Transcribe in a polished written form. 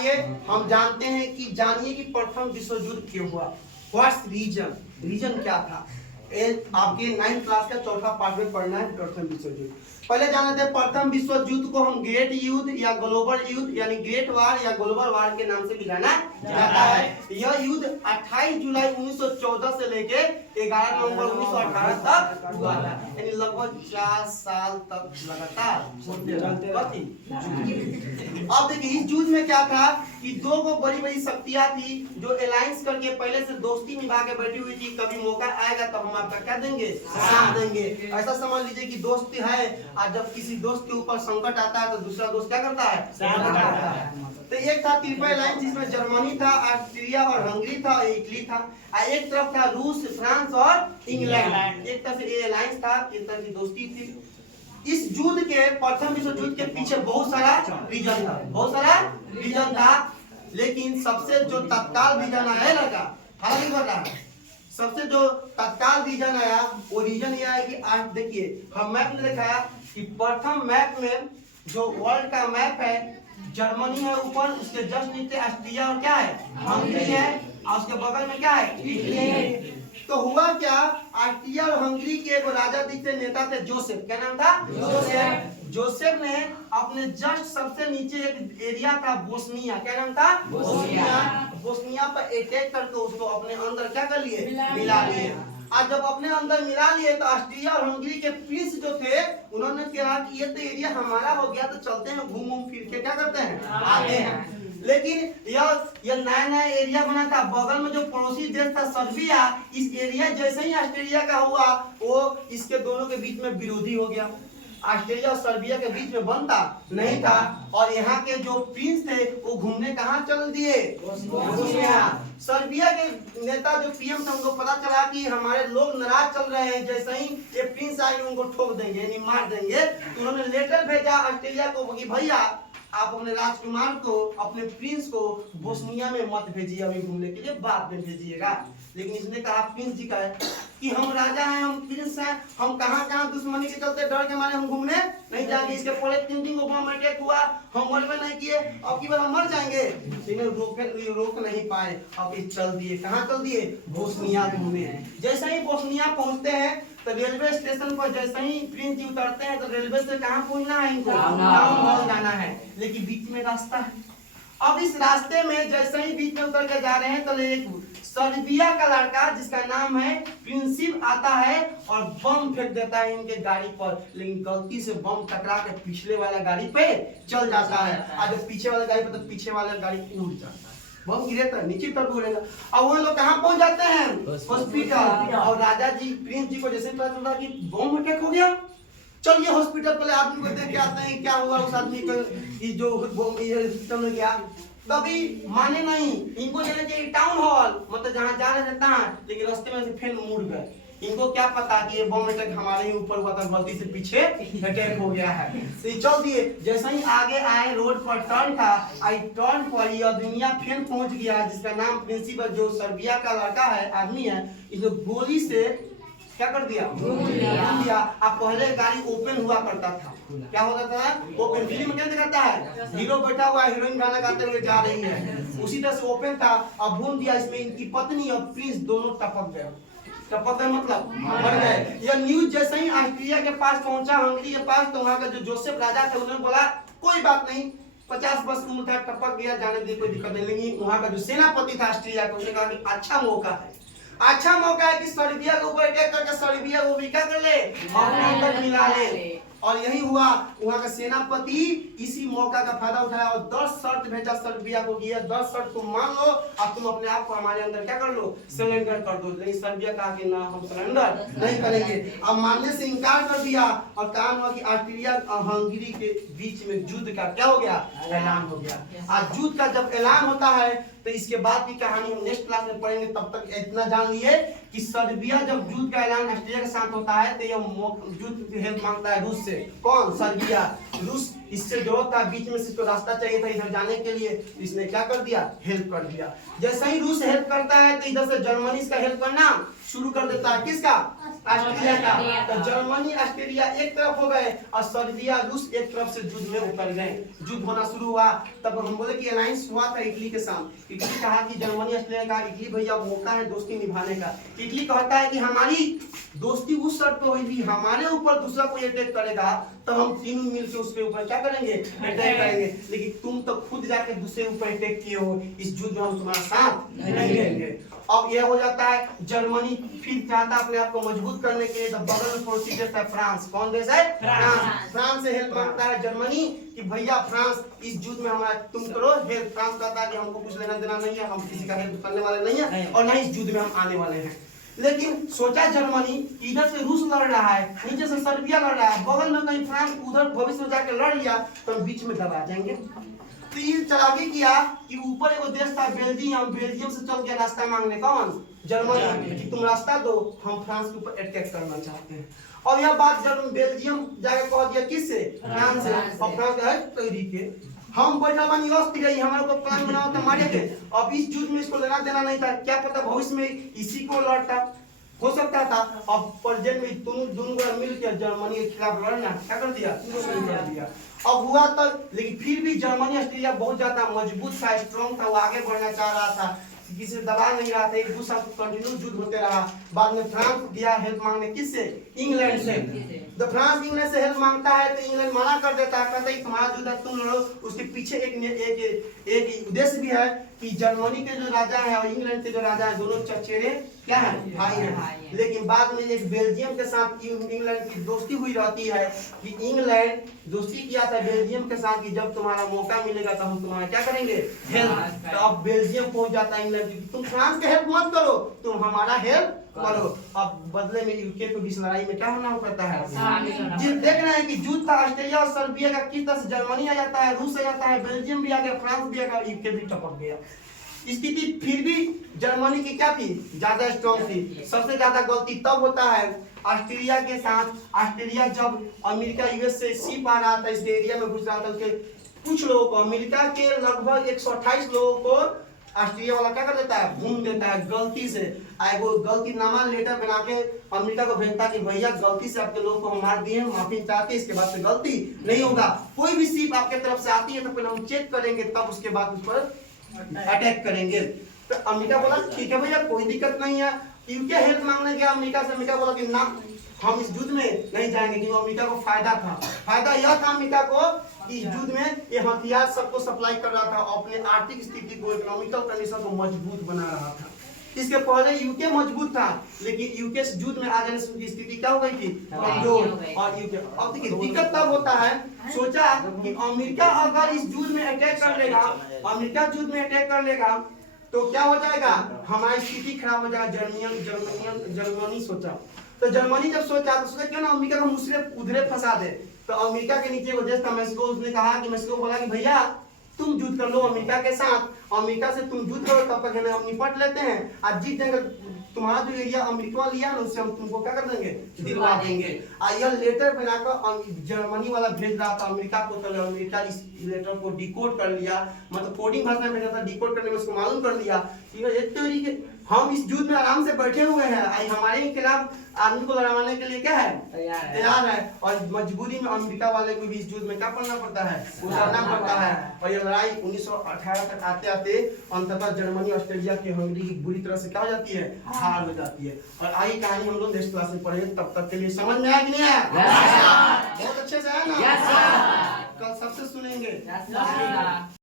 आइए हम जानते हैं कि जानिए कि प्रथम विश्व युद्ध क्यों हुआ। व्हाट्स रीजन, रीजन क्या था। आपके 9th क्लास का चौथा पार्ट में पढ़ना है प्रथम विश्व युद्ध। पहले जाने थे प्रथम विश्व युद्ध को हम ग्रेट युद्ध या ग्लोबल युद्ध यानी ग्रेट वार या ग्लोबल वार के नाम से भी जाना जाता है। यह युद्ध 28 जुलाई 1914 से लेके 11 नवंबर 1918 तक हुआ था, यानी लगभग 4 साल तक लगातार होते रहते। अब देखिए इस युद्ध में क्या था कि दो को बड़ी बड़ी शक्तियां थी जो अलायंस करके पहले से दोस्ती निभा के बैठी हुई थी। कभी मौका आएगा तो हम आपका क्या देंगे, साथ देंगे। ऐसा समझ लीजिए कि दोस्ती है और जब किसी दोस्त के ऊपर संकट आता है तो दूसरा दोस्त क्या करता है, साथ देता है। तो एक था ट्रिपल अलायंस जिसमें जर्मनी था, ऑस्ट्रिया और हंगरी था, इटली था। एक तरफ था रूस, फ्रांस और इंग्लैंड। एक तरफ से ये अलायंस था, एक तरफ की दोस्ती थी। इस युद्ध के प्रथम विश्व युद्ध के पीछे बहुत सारा रीजन था, बहुत सारा रीजन था, लेकिन सबसे जो तत्काल रीजन आया लगा, हालांकि बता सबसे जो तत्काल रीजन आया वो रीजन यह है कि आज देखिए हम मैप में देखा कि प्रथम मैप में जो वर्ल्ड का मैप है जर्मनी है ऊपर, उसके जस्ट नीचे ऑस्ट्रिया और क्या है, हंगरी है, और उसके बगल में क्या है, इटली है। तो हुआ क्या, ऑस्ट्रिया और हंगरी के एक राजा दिखते नेता थे जोसेफ। क्या नाम था, जोसेफ। जोसेफ ने अपने जस्ट सबसे नीचे एक एरिया था बोस्निया, क्या नाम था, बोस्निया। बोस्निया पर अटैक करके उसको अपने अंदर क्या कर लिए, मिला लिए। आज जब अपने अंदर मिला लिए तो ऑस्ट्रिया और हंगरी के प्रिंस जो थे उन्होंने कहा कि ये तो एरिया हमारा हो गया, तो चलते हैं घूम फिर के क्या करते हैं, आते हैं। लेकिन यह नया नया एरिया बना था, बगल में जो पड़ोसी देश था सर्बिया, इस एरिया जैसे ही ऑस्ट्रेलिया का हुआ वो इसके दोनों के बीच में विरोधी हो गया। ऑस्ट्रेलिया और सर्बिया के बीच में बनता नहीं था, और यहाँ के जो प्रिंस थे वो घूमने कहाँ चल दिए, बोस्निया। सर्बिया के नेता जो पीएम थे उनको पता चला कि हमारे लोग नाराज चल रहे हैं, जैसे ही ये प्रिंस आएंगे उनको ठोक देंगे यानी मार देंगे। तो उन्होंने लेटर भेजा ऑस्ट्रेलिया को कि भैया आप अपने राजकुमार को, अपने प्रिंस को बोस्निया में मत भेजिए अभी घूमने के लिए, बाद में भेजिएगा। लेकिन इसने कहा प्रिंस जी का है कि हम राजा हैं, हम प्रिंस हैं, हम कहाँ कहाँ दुश्मनी के चलते डर के मारे हम घूमने नहीं जाएंगे। इसके पहले 3 दिन बम अटैक हुआ, हम मरवे नहीं किए, अब की बार हम मर जाएंगे। लेकिन रोक नहीं पाए, अब ये चल दिए, कहाँ चल दिए, बोस्निया घूमने। जैसे ही बोस्निया पहुंचते हैं तो रेलवे स्टेशन पर जैसे ही प्रिंस जी उतरते हैं तो रेलवे से कहाँ पहुंचना है इनको, टाउन हॉल जाना है, लेकिन बीच में रास्ता है। अब इस रास्ते में जैसे ही बीच में उतर के जा रहे हैं तो एक सर्बिया का लड़का जिसका नाम है प्रिंसिप आता है और बम फेंक देता है इनके गाड़ी पर, लेकिन गलती से बम टकरा के पिछले वाला गाड़ी पे चल जाता है, और जब पीछे वाला गाड़ी पे तो पीछे वाला गाड़ी उड़ जाता है, बम गिरे तो नीचे तरफ उड़ेगा। अब वो लोग कहाँ पहुंच जाते हैं, हॉस्पिटल। और राजा जी प्रिंस जी को जैसे पता चला कि बम अटैक हो गया, चलिए हॉस्पिटल पहले आदमी को देख के आते हैं क्या हुआ उस आदमी को, जो हॉस्पिटल में गया तभी माने नहीं, इनको जाना चाहिए टाउन हॉल, मतलब जहाँ जा रहे थे, लेकिन रास्ते में से फिर मुड़ गए। इनको क्या पता कि ये बम अटैक हमारे ही ऊपर हुआ था, गलती से पीछे अटैक हो गया है। तो चल दिए, जैसे ही आगे आए रोड पर टर्न था, आई टर्न पर ये दुनिया फिर पहुंच गया जिसका नाम प्रिंसिपल जो सर्बिया का लड़का है, आदमी है, इसने गोली से क्या कर दिया, दिया। अब पहले गाड़ी ओपन हुआ करता था, क्या होता था, ओपन फिल्म में क्या दिखाता है, हीरो बैठा हुआ है, हीरोइन गाना गाते हुए जा रही है, उसी तरह से ओपन था। अब भून दिया, इसमें इनकी पत्नी और प्रिंस दोनों टपक गए। टपक गए मतलब मर गए। यह न्यूज जैसे ही ऑस्ट्रिया के पास पहुंचा, हंगरी के पास, तो वहां का जो जोसेफ राजा थे उन्होंने बोला कोई बात नहीं, 50 वर्ष की उम्र था, टपक गया, जाने दी, कोई दिक्कत नहीं। लेकिन वहां का जो सेनापति था ऑस्ट्रिया का, उसने कहा कि अच्छा मौका है, अच्छा मौका है कि सर्बिया के ऊपर अटैक करके सर्बिया को भी क्या कर ले, अपने अंदर मिला ले। और यही हुआ, वहां का सेनापति इसी मौका का फायदा उठाया और 10 शर्त भेजा सर्बिया को, किया 10 शर्त तुम मान लो और तुम अपने आप को हमारे अंदर क्या कर लो, सरेंडर कर दो। लेकिन सर्बिया कहा कि ना हम सरेंडर नहीं करेंगे। अब मानने से इनकार कर दिया और काम हुआ कि ऑस्ट्रिया और हंगरी के बीच में युद्ध का क्या हो गया, ऐलान हो गया। आज युद्ध का जब ऐलान होता है तो इसके बाद की कहानी हम नेक्स्ट क्लास में पढ़ेंगे। तब तक इतना जान लिए कि सर्बिया जब युद्ध का ऐलान ऑस्ट्रिया के साथ होता है तो यह युद्ध की हेल्प मांगता है रूस से। कौन, सर्बिया। रूस इससे जरूरत था, बीच में से इसको रास्ता चाहिए था इधर जाने के लिए, इसने क्या कर दिया, हेल्प कर दिया। जैसे ही रूस हेल्प करता है तो इधर से जर्मनी इसका हेल्प करना शुरू कर देता है। किसका? ऑस्ट्रिया का। तो जर्मनी ऑस्ट्रिया एक तरफ हो गए और सर्बिया रूस एक तरफ से युद्ध में उतर गए। युद्ध होना शुरू हुआ, तब हम बोले कि अलायंस हुआ था इटली के साथ। इटली कहा कि जर्मनी ऑस्ट्रिया का, इटली भैया मौका है दोस्ती निभाने का। इटली कहता है कि हमारी दोस्ती उस शर्त पे होगी, हमारे ऊपर दूसरा कोई अटैक करेगा तो हम तीनों मिलकर उसके ऊपर क्या करेंगे, अटैक करेंगे। लेकिन तुम तो खुद जाके दूसरे ऊपर अटैक किए हो, इस युद्ध में हम तुम्हारा साथ नहीं देंगे। अब यह हो जाता है, जर्मनी फिर चाहता अपने आप को मजबूत करने के लिए, बगल में पड़ोसी देश है फ्रांस। कौन देश है? फ्रांस। फ्रांस से हेल्प मांगता है जर्मनी कि भैया फ्रांस इस युद्ध में हमारा तुम करो हेल्प। फ्रांस कहता है कि हमको कुछ लेना देना नहीं है, हम किसी का हेल्प करने वाले नहीं है और नहीं इस युद्ध में हम आने वाले हैं। लेकिन सोचा जर्मनी इधर से रूस लड़ रहा है, नीचे से सर्बिया लड़ रहा है, बगल में कहीं फ्रांस उधर भविष्य में जाके लड़ लिया तो हम बीच में दबा जाएंगे। तो ये चलाकी किया कि ऊपर एक देश था बेल्जियम, बेल्जियम से चल गया रास्ता मांगने। कौन? जर्मनी, कि तुम रास्ता दो, हम फ्रांस के ऊपर अटैक करना चाहते हैं। और यह बात जब बेल्जियम जाके कह दिया किससे? फ्रांस से। और फ्रांस है तरीके हम बैठा बानी ऑस्ट्रिया, हमारे को प्लान बनाओ तो मारे थे। अब इस युद्ध में इसको लेना देना नहीं था, क्या पता भविष्य में इसी को लड़ता हो सकता था। अब प्रेजेंट में दोनों मिलकर जर्मनी के खिलाफ लड़ना क्या कर दिया, शुरू कर दिया। अब हुआ तो, लेकिन फिर भी जर्मनी ऑस्ट्रिया बहुत ज्यादा मजबूत था, स्ट्रॉन्ग था, वो आगे बढ़ना चाह रहा था, किसी से दबा नहीं रहा था। एक दूसरा कंटिन्यू युद्ध होते रहा। बाद में फ्रांस गया हेल्प मांगने, किससे? इंग्लैंड से। तो फ्रांस इंग्लैंड से हेल्प मांगता है तो इंग्लैंड मना कर देता है, कहता है तुम्हारा युद्ध तुम लड़ो। उसके पीछे एक उद्देश्य भी है कि जर्मनी के जो राजा है और इंग्लैंड के जो राजा है दोनों चचेरे क्या है, भाई हैं। लेकिन बाद में एक बेल्जियम के साथ इंग्लैंड की दोस्ती हुई रहती है कि इंग्लैंड दोस्ती किया था बेल्जियम के साथ कि जब तुम्हारा मौका मिलेगा तो हम तुम्हारा क्या करेंगे, हेल्प। तो अब बेल्जियम पहुंच जाता है इंग्लैंड, तुम फ्रांस के हेल्प मत करो, तुम हमारा हेल्प करो। अब बदले में यूके को बीच लड़ाई में क्या होना पड़ता है, जी देख रहे हैं कि युद्ध था ऑस्ट्रिया और सर्बिया का, किस तरह से जर्मनी आ जाता है, रूस आ जाता है, बेल्जियम भी आ गया, फ्रांस भी आ गया, यूके भी टपक गया। स्थिति फिर भी जर्मनी की क्या थी, ज्यादा स्ट्रॉन्ग थी। सबसे ज्यादा गलती तब होता है ऑस्ट्रेलिया के साथ। ऑस्ट्रेलिया जब अमेरिका यूएस से शिप आ रहा था, इस एरिया में घुस रहा था, उसके कुछ लोगों को, अमेरिका के लगभग 128 लोगों को ऑस्ट्रेलिया वाला क्या कर देता है, भून देता है गलती से। वो गलतीनामा लेटर बना के अमेरिका को भेजता कि भैया गलती से आपके लोग को हम मार दिए, माफी चाहते, इसके बाद से गलती नहीं होगा। कोई भी शिप आपके तरफ से आती है तो पहले हम चेक करेंगे, तब उसके बाद उस पर अटैक करेंगे। तो अमेरिका बोला ठीक है भैया कोई दिक्कत नहीं है। यूके हेल्प मांगने गया अमेरिका से, अमेरिका बोला कि ना हम इस युद्ध में नहीं जाएंगे, क्योंकि अमेरिका को फायदा था। फायदा यह था अमेरिका को कि युद्ध में ये हथियार सबको सप्लाई कर रहा था और अपने आर्थिक स्थिति को, इकोनॉमिकल कंडीशन को मजबूत बना रहा था। इसके पहले यूके मजबूत था, लेकिन यूके से युद्ध में आ जाने से उनकी स्थिति क्या हो गई थी, कमजोर। और यूके अब देखिए दिक्कत तब होता है, सोचा कि अमेरिका अगर इस युद्ध में अटैक कर लेगा, अमेरिका युद्ध में अटैक कर लेगा तो क्या हो जाएगा, हमारी स्थिति खराब हो जाएगा। जर्मनी सोचा, तो जर्मनी जब सोचा तो सोचा क्यों ना अमेरिका को उधरे फंसा दे। तो अमेरिका के नीचे वो देश था मेक्सिको, उसने कहा कि मेक्सिको बोला कि भैया तुम युद्ध कर लो अमेरिका के साथ, अमेरिका से तुम युद्ध करो, तब तक हम निपट लेते हैं, आज जीत जाएंगे। तुम्हारा जो एरिया अमेरिका लिया ना उससे हम तुमको क्या कर देंगे, दिलवा देंगे। यह लेटर बनाकर जर्मनी वाला भेज रहा था अमेरिका को, तो अमेरिका इस लेटर को डिकोड कर लिया, मतलब कोडिंग भाषा में भेजा था, डिकोड करने में उसको मालूम कर लिया कि एक तरीके हम इस युद्ध में आराम से बैठे हुए हैं, हमारे खिलाफ आदमी को लड़वाने के लिए क्या है, तैयार है। और मजबूरी में अमेरिका वाले को भी इस युद्ध में क्या करना पड़ता है, उतरना पड़ता है। और ये लड़ाई 1918 तक आते आते अंततः जर्मनी ऑस्ट्रेलिया की हंगरी की बुरी तरह से क्या हो जाती है, हार हो जाती है। और आई कहानी हम लोग नेक्स्ट क्लास में पढ़ेंगे, तब तक के लिए समझ में आया कि नहीं आया? बहुत अच्छे से है ना, कल सबसे सुनेंगे।